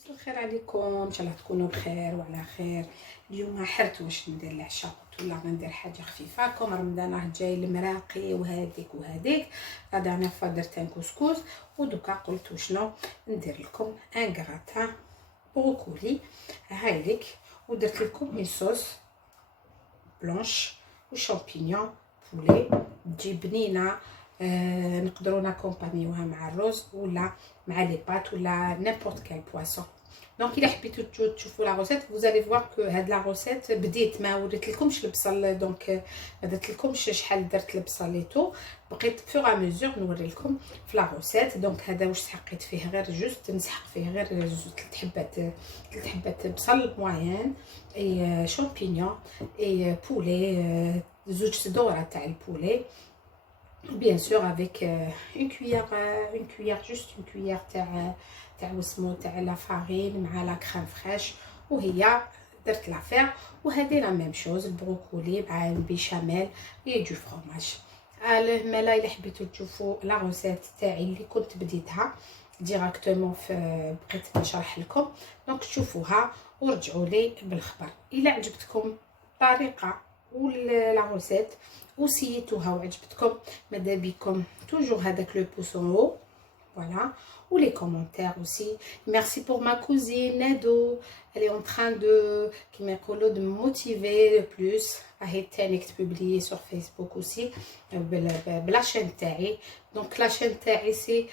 مساء الخير عليكم، ان شاء الله تكونوا بخير وعلى خير. اليوم حرت واش ندير العشاء، قلت ولا غندير حاجه خفيفه. كوم رمضان راه جاي المراقي وهذيك وهذيك. هذا انا فدرت ان كسكس، ودوكا قلت وشنو ندير لكم ان غراتان بروكولي هايليك، ودرت لكم اون صوص بلونش وشامبينيون بولي تجي بنينه. نقدروا ناكومبانيوها مع الرز ولا مع لي بات ولا نيمبورط كال بواسون. دونك الا حبيتو تشوفوا لا روسيت فوزالي فوار كو هاد لا روسيت بديت ما وريت لكمش البصل، دونك ما درت لكمش شحال درت البصل ليتو، بقيت فور ا ميزور نوري لكم في لا روسيت. دونك هذا واش سحقيت فيه غير جوست نسحق فيه غير 3 حبات بصل موين اي شامبينيون اي بولي، 2 صدور تاع البولي. Bien sûr avec une cuillère juste une cuillère تاع واسمو تاع لا فارين مع لا كريم فريش، وهي درت لافير. وهذه لا ميم شوز البروكولي مع البيشاميل اي دو فرomage. المالا الا حبيتو تشوفوا لا روسيت تاعي اللي كنت بديتها ديراكتومون في بقيت نشرح لكم، دونك تشوفوها ورجعوا لي بالخبر الا عجبتكم الطريقه ولا روسيت وسيتوها وعجبتكم. ماذا بكم توجور هذاك لو بوس en haut voilà, ou les commentaires aussi. Merci pour ma cousine Nado, elle est en train de de me motiver le plus. هي تاني publier sur Facebook aussi بلا chaîne تاعي. donc la chaîne تاعي c'est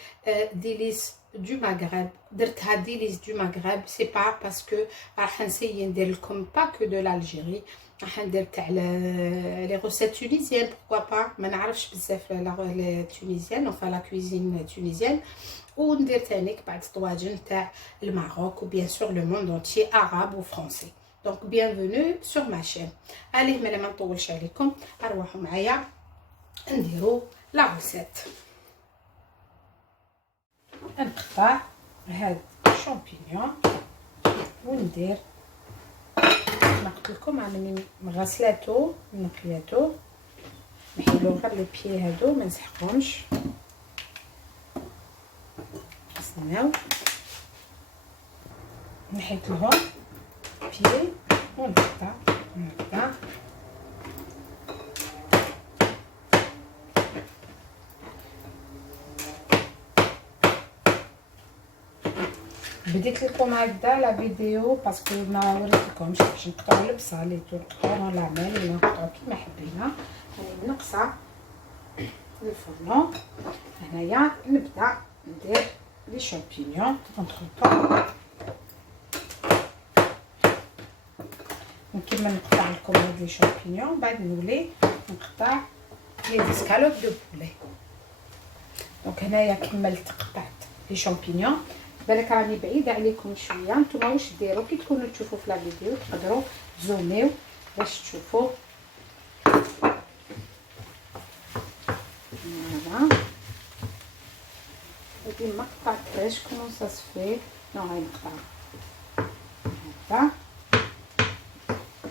délices du Maghreb. درتها délices du Maghreb c'est pas parce que راح نسيي ندير لكم pas que de l'Algérie، راح ندير تاع لي روسيت تونيزيان pourquoi pas. ما نعرفش بزاف لا تونيزيان enfin la cuisine tunisienne، وندير تانيك بعد طواجن تاع الماروك وبيان سور لو موند انتيي عرب وفرنسي. دونك bienvenue sur ma chaîne. عليه ملي ما نطولش عليكم اروحوا معايا نديروا لا روسيت. نقطع هاد الشامبينيون وندير ما قلت لكم راني مغسلاتو نقياتو، نحيلو غير لي بيي هادو ما نسحقهمش. نستناو نحيت لهم بيي ونقطع بديت لكم هكذا لا فيديو باسكو ما وريتلكمش باش نقطعوا البصل نقطعوا العمل ولا نقطعوا كيما حبينا. راني ناقصه الفرن. هنايا نبدا ندير لي شامبينيون اونتر كيما نقطع لكم هاد لي شامبينيون، بعد نولي نقطع لي ديسكالوب دو بولي. دونك هنايا كملت قطعت لي شامبينيون. بالك راني بعيده عليكم شويه، نتوما واش ديروا كي تكونوا تشوفوا في لا فيديو تقدروا زوميو باش تشوفوا. فوالا هادي ما قطعتهاش كومون سا سفي. نو هاي نقطع هكذا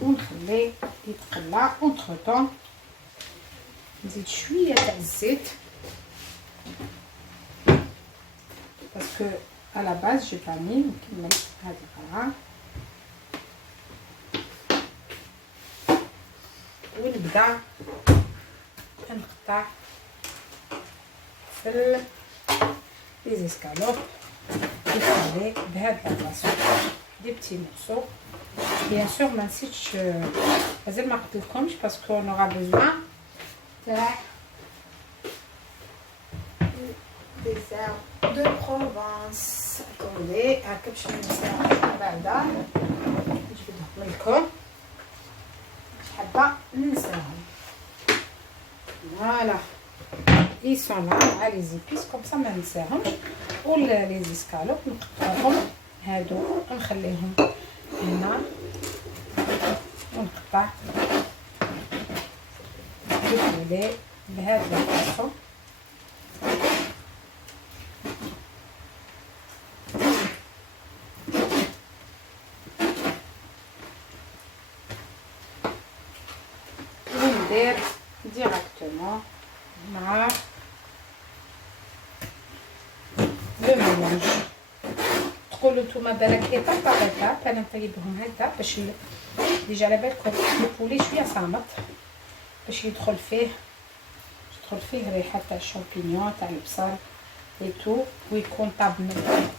ونخليه يتقلى. اونتر طون نزيد شويه تاع الزيت باسكو à la base j'ai pas mis. نكمل هذه القطعه ونبدا نقطع في لي زيسكالوب يخلي بهذا الفاصون دي بتي مورسو. بيان سور ما نسيتش مازال ما قلت لكمش باسكو نورا بيزوان تاع ديزير دو بروفانس. attendez هاكا باش ننساهم بعدا نجبدهم لكم مش حابه ننساهم. فوالا ils sont là مع لي زيبيس كوم سا ما ننساهمش. ولا لي زيسكالوب نقطعهم هادو نخليهم هنا ونقطع البولي بهذا الفاصون. وندير ديراكتومون مع لو ميلانج. تقولوا نتوما بالك ايطاب باغ ايطاب، انا نطيبهم هكا باش ديجا على بالكم البولي شويه صامت باش يدخل فيه ريحه تاع الشامبينيون تاع البصل ايتو ويكون طاب مليح.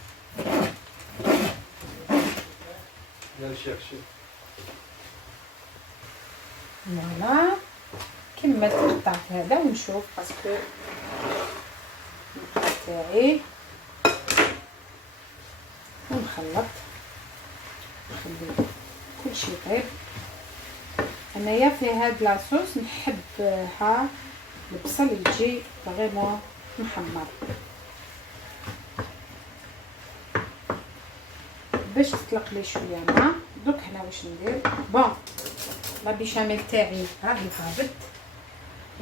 فوالا كملت قطعت هذا ونشوف باسكو القطع تاعي ونخلط نخلي كلشي طيب. انايا في هاد لاصوص نحبها البصل يجي فريمون محمر باش تطلق لي شويه ماء. دوك هنا واش ندير بون لا بيشاميل تاعي راهي طابت،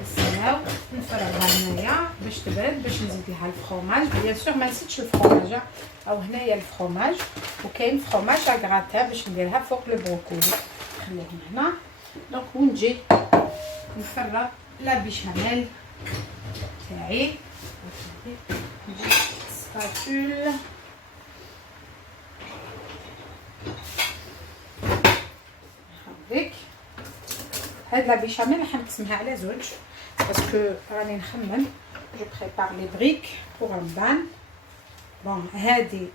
نستناو نفرغها هنايا باش تبرد باش نزيد لها الفرomage. بيان سور ما نسيتش الفرomage، او هنايا الفرomage وكاين فرomage اغراتان باش نديرها فوق البروكولي نخليهم هنا. دونك ونجي نفرغ لا بيشاميل تاعي نجيب سباتول هذيك. هاد لا بيشاميل راح نقسمها على زوج باسكو راني نخمم جو بريبار لي بريك بوغ رمضان. بون هادي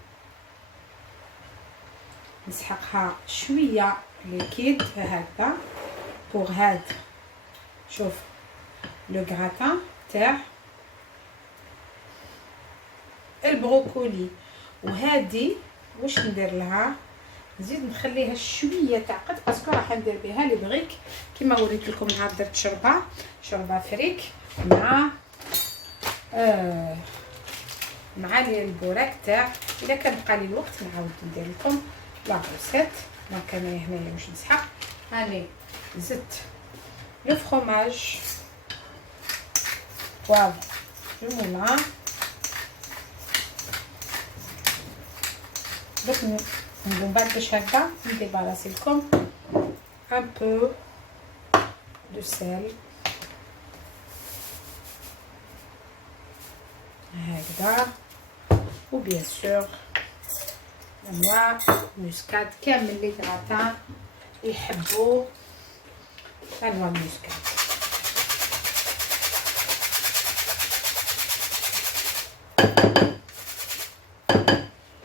نسحقها شويه ليكيد هكذا بوغ هاد شوف لو غراتان تاع البروكولي. وهادي واش ندير لها نزيد نخليها شويه تعقد باسكو راح ندير بها لي بريك كيما وريت لكم. نهار درت شوربه فريك مع لي البوراك تاع. الا كان بقى لي الوقت نعاود ندير لكم لا روسيت. دونك انا هنايا باش نسحق راني زدت لو فرomage بوافر المولا. دوك من بعد باش هكا نديبالاسي لكم ان بو دو سيل هكذا، وبيان سور نوع موسكاد كامل لي غراتان يحبوا انواع الموسكاد.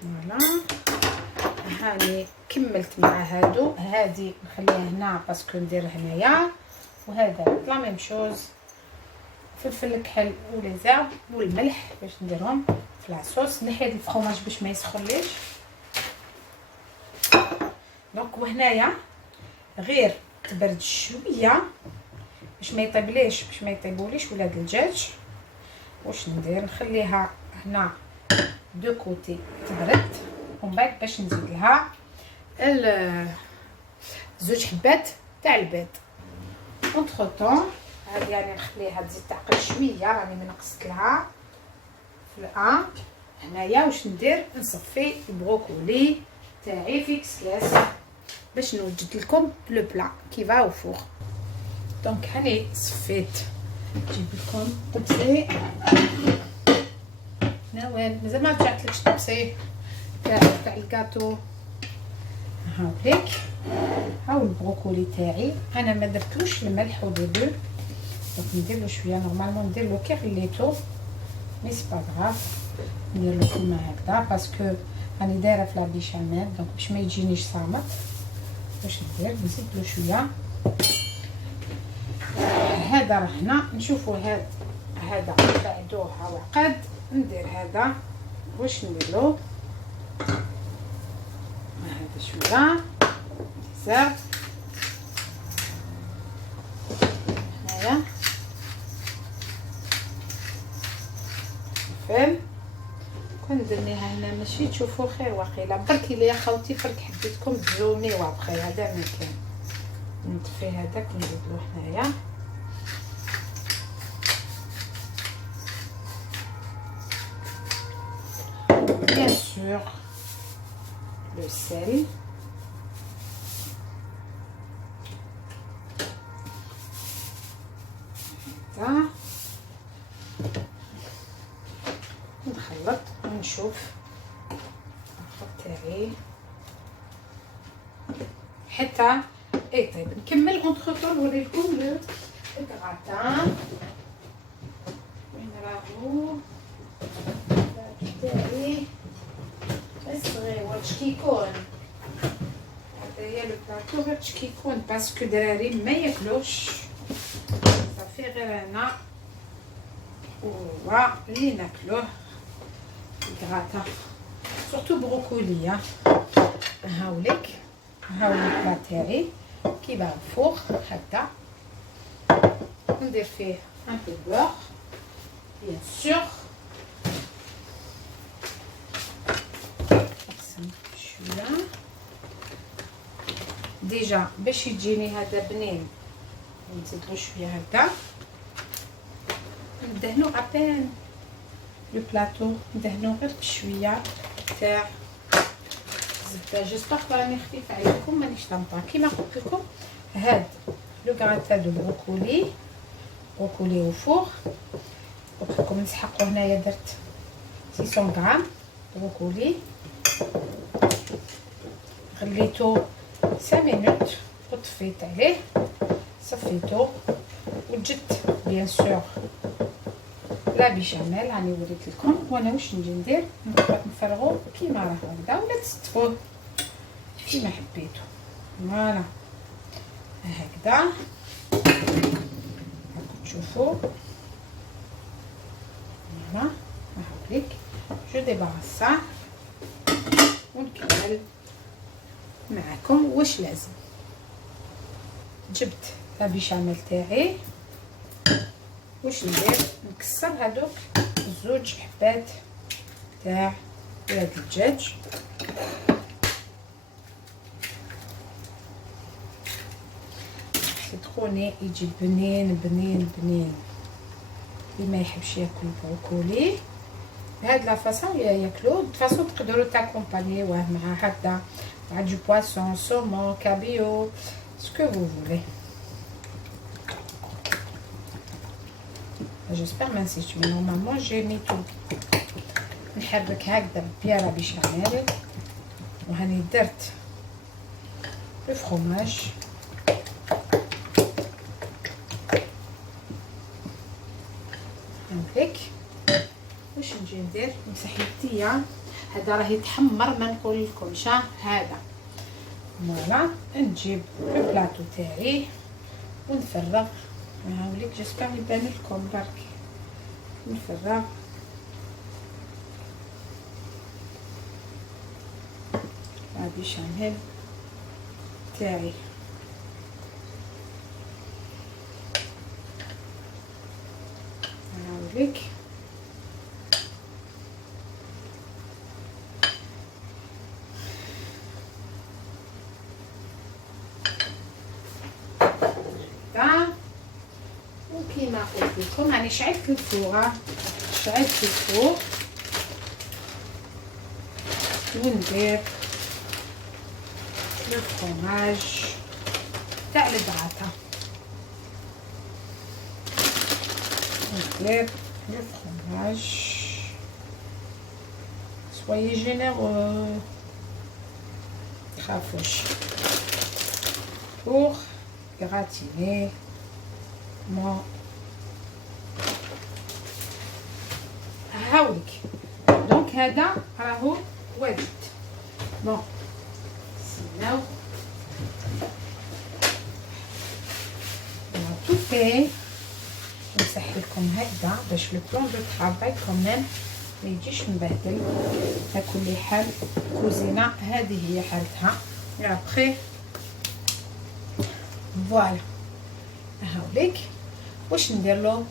فوالا هاني كملت مع هادو. هادي نخليها هنا باسكو ندير هنايا، وهذا لا ميم شوز فلفل الكحل ولي زرب والملح باش نديرهم في لاصوص. نحيد الفرomage باش ما يسخنليش. دونك وهنايا غير تبرد شويه باش ما يطيبليش باش ما يطيبوليش ولاد الدجاج. واش ندير نخليها هنا دو كوتي تبرد ومن بعد باش نزيد لها زوج حبات تاع البيض. اونتر طون هادي يعني نخليها تزيد تعقل شويه راني منقصت لها في الان. هنايا واش ندير نصفي البروكولي تاعي في كسلاس باش نوجد لكم لو بلا كي فا او فور. دونك هاني صفيت نجيب لكم طبسي نوال مازال ما رجعتلكش طبسي تاع الكاطو. هاوليك هاو البروكولي تاعي انا ما درتوش الملح او ديبو. دونك ندير له شويه نورمالمون ندير له كي خليتو مي سي با غراف. ندير له كيما هكذا باسكو راني دايره في لا بيشاميل دونك باش ما يجينيش صامت. واش ندير نزيد له شويه. هذا راه هنا نشوفوا هذا بعدوه عقد. ندير هذا واش ندير له هذا شويه زرب هنايا فلفل. كون درنيها هنا ماشي تشوفوا خير واقيلا برك لي يا خوتي برك حبيتكم تزومي وابخي هذا ما كان. نطفي هذاك نزيد له هنايا bien sûr le sel. هذا نخلط ونشوف الخط تاعي صافي حتى يطيب. نكمل اونتخ طون نوريكم لو الكراتان وين راهو تاعي الصغير واش كيكون. هذا هي لو بلاطو واش كيكون باسكو دراري ما ياكلوش صافي غير انا هو اللي ناكلوه الكراتا سورتو بروكولي. هاوليك البلا تاعي كيبان فوق هكا ندير فيه ان بو بور بيان سور نقسم شويه ديجا باش يجيني هذا بنين نزيدو شويه هكا ندهنو ابان لو بلاطو ندهنو غير بشويه تاع زبده. جيسبر راني خفيفه عليكم مانيش طامطه. كيما قلت لكم هاد لو غراتان دو بروكولي وفوغ قلت لكم نسحقو. هنايا درت 600 غرام بروكولي غليتو 5 مينوت وطفيت عليه صفيتو وجدت بيان سور لا بيشاميل. راني وريت لكم وانا واش نجي ندير نفرغو كيما راه هكذا ولا تستفوه كيما حبيتو. فوالا هكذا راكم تشوفوا. فوالا هاوليك جو ديباراسا ونكمل معكم واش لازم. جبت لا بيشاميل تاعي واش ندير نكسر هذوك زوج حبات تاع ولاد الدجاج صدقوني يجي بنين بنين بنين. اللي ما يحبش ياكل بروكولي بهاد لا فاصون ياكلو دو فاصون تقدروا تاكومبانيوه مع هكذا مع دو بواسون سومون كابيو سكو فو فولي. جيسبر ما نسيتش مي نورمالمون جي مي تو. نحرك هكذا بيان لا بيشاميل وهاني درت لو فرomاج هاكليك. واش نجي ندير نمسح يديا هذا راه يتحمر ما نقول لكمش هذا. فوالا نجيب لو بلاطو تاعي ونفرغ. هاوليك جيسبر يبان لكم برك. نفرغ لا بيشاميل تاعي. هاوليك وكيما قلت لكم راني شعلت الفوغ وندير لو فرomاج تاع الكراتا. ندير لو فرomاج soyez généreux تخافوش pour gratiner mon. هاوليك دونك هذا راهو واجد. بون نسيناو تو في. نمسح لكم هكذا باش لو بلان دو طرافاي كوميم ما يجيش مبهدل. على كل حال كوزينه هذه هي حالتها. ابخي فوالا هاوليك واش ندير له.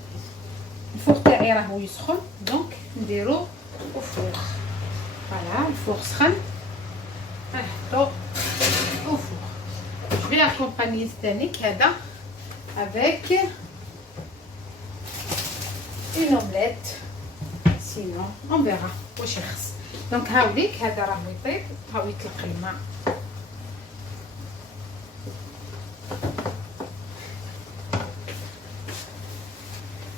الفوغ تاعي راهو يسخن دونك نديرو الفوغ. فوالا الفوغ سخن نحطو الفوغ. جو في اكومباني ثانيك هذا افيك اون اومليت سينو اون فيرا واش يخص. دونك هاوليك هذا راهو يطيب هاو يطلق الماء.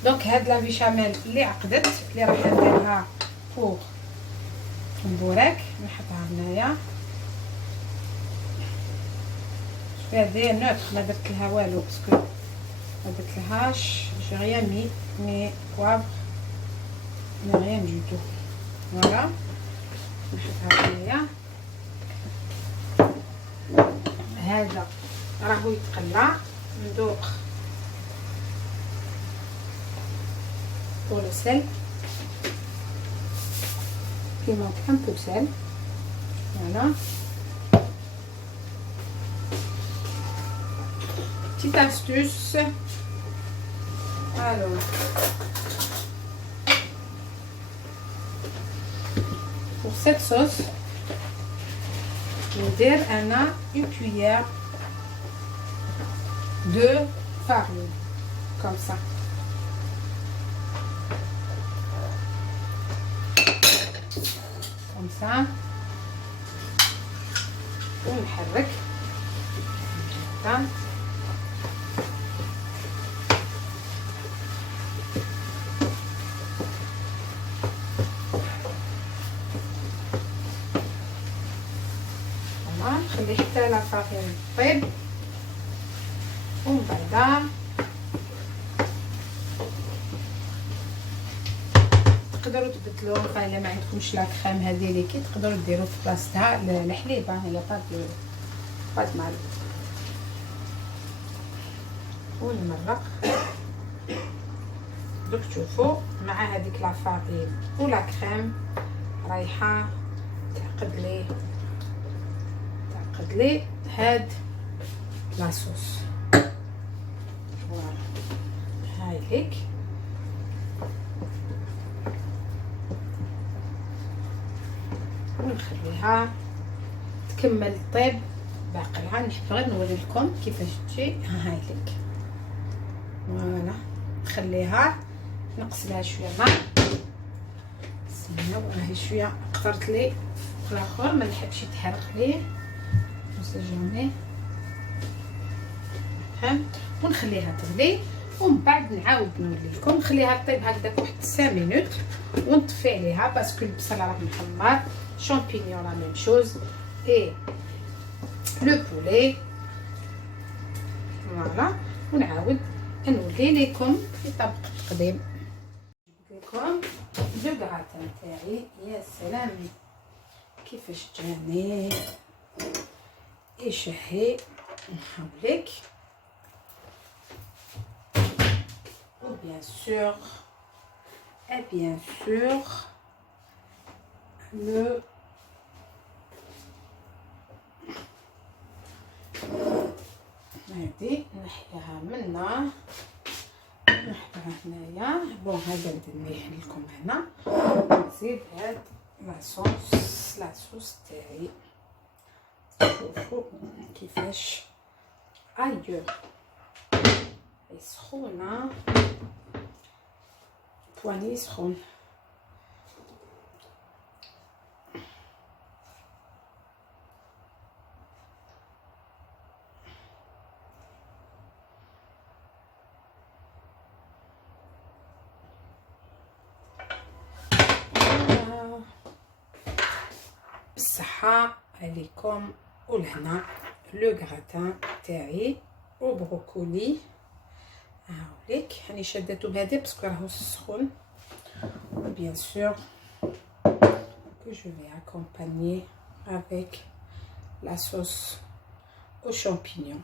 دونك هاد لا بيشاميل اللي عقدت اللي راح نديرها فوق البوراك نحطها هنايا هذه نوتر، ما درت لها والو باسكو ما درت لهاش جي غيان مي بوافر مي غيان دو تو. فوالا نحطها هنايا. هذا راهو يتقلى، ندوق لو سل كيما كان بو سل. فوالا petite astuce. Alors pour cette sauce ندير انا une cuillère de farine comme ça. comme ça ونحرك هكا. نخلي حتى لا فارين طيب ومن بعد تقدروا تبدلوا. الا ما عندكمش لا كريم هذه اللي كي تقدروا ديروا في بلاصتها الحليب. هي باد مال ونمرق. دوك تشوفوا مع هذيك لا فارين ولا كريم رايحه تعقد لي هاد لا صوص. فوالا هاي هيك ونخليها تكمل الطيب باقيها. نحب غير نوري لكم كيفاش تجي. هاي لك. فوالا نخليها نقصلها شويه ماء سينا. راهي شويه قطرت لي في الاخر، ما نحبش يتحرق ليه جامي. ونخليها تغلي ومن بعد نعاود نولي لكم. نخليها طيب هكذاك واحد 5 مينوت ونطفي عليها باسكو البصل راه محمر. شامبينيون لا ميم شوز اي لو بولي. فوالا ونعاود نولي لكم في طبق التقديم. لكم لو غراتان تاعي. يا سلام كيفاش جاني يشهي. نحاولك و bien sûr le هادي نحيها منا نحطها هنايا. بون هذا ندير لكم هنا. نزيد هاد لا صوص تاعي. شوفوا كيفاش ايو سخونه. بواني سخون. بالصحه عليكم والهنا. لو غراتان تاعي وبروكولي. هاوليك هاني شدته بهذا باسكو راهو سخون. بيان سور que je vais accompagner avec la sauce aux champignons.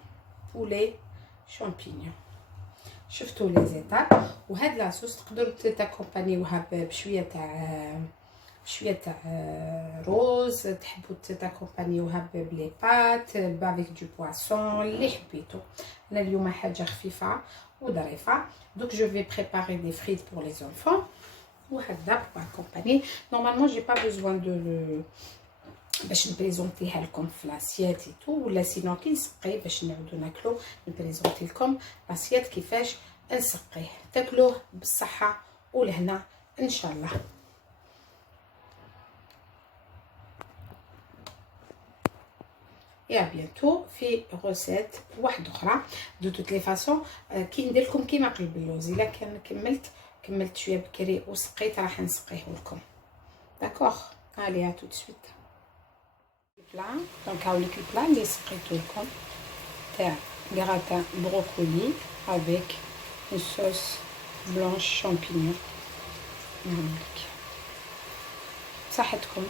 poulet champignons. شفتوا لي زيتاب. وهاد لا صوص تقدروا تاكومبانيوها بشويه تاع روز. تحبوا تاكومبانيوها بلي بات بافيك دو بواسون اللي حبيتو. انا اليوم حاجه خفيفه وظريفه. دوك جو في بريباري دي فريت بور لي زونفون وهكذا بور اكومباني. نورمالمون جي با بوزوان دو باش نبريزونطيها لكم في لاسيات تو ولا سينو كي نسقيه باش نعاودو ناكلو. نبريزونطي لكم لاسيات كيفاش نسقيه تاكلوه بالصحه والهنا ان شاء الله. يا بيانتو في روسيت واحده اخرى. دو توت لي فاصون كي ندير لكم كيما قلب اللوز. الا كان كملت شويه بكري وسقيت راح نسقيه لكم. داكوغ Allez, à tout de suite. Le plat, donc avec le plat, اللي سقيتو لكم تاع gratin brocoli avec une sauce blanche champignon. صحتكم.